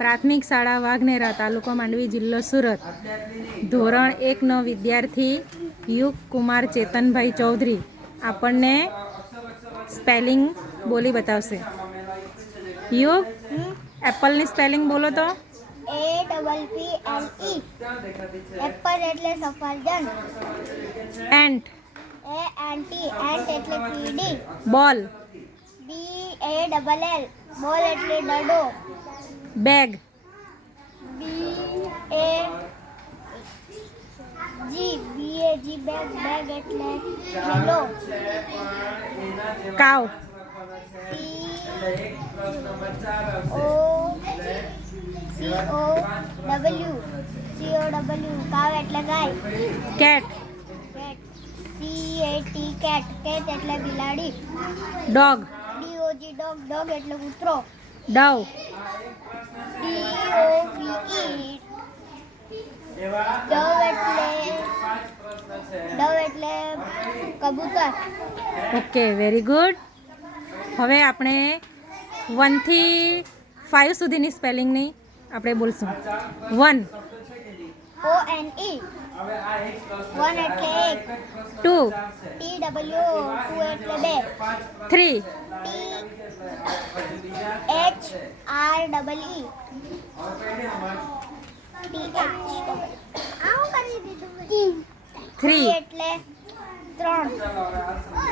પ્રાથમિક શાળા વાઘનેરા, તાલુકો માંડવી, જિલ્લો સુરત. ધોરણ 1નો વિદ્યાર્થી યુગ કુમાર ચેતનભાઈ ચૌધરી આપણને સ્પેલિંગ બોલી બતાવશે. યુગ, એપલની સ્પેલિંગ બોલો તો. APPLE. એપલ એટલે સફરજન. Ant, ANT. એન્ટ એટલે કીડી. બોલ, BALL. બોલ એટલે દડો. Bag, BAG. બેગ. બેગ એટલે થેલો. કાવ, COW. કાવ એટલે ગાય. Cat, CAT. કેટ. કેટ એટલે બિલાડી. Dog, DOG. ડોગ એટલે કૂતરો. Dove, DOVE. ડવ એટલે કબૂતર. Okay, very good. હવે આપણે 1 થી 5 સુધીની સ્પેલિંગની આપણે બોલશું. 1, ONE. 1 એટલે 1. 2, TW. 2 એટલે 2. 3, THREE. 3 એટલે 3.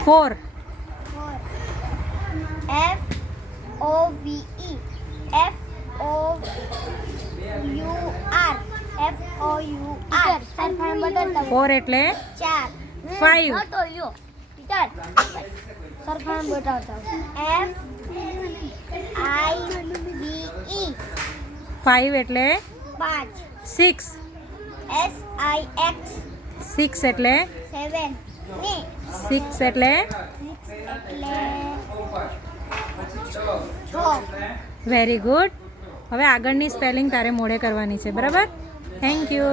4, FOVE. FOUR. સરખાણ બદલતા 4 એટલે 4. 5, સરખાણ બતાવતા FIVE. 5 એટલે 5. 6, SIX. 6 એટલે 7. 6 એટલે 6. Very good. હવે આગળની સ્પેલિંગ તારે મોડે કરવાની છે, બરાબર? Thank you.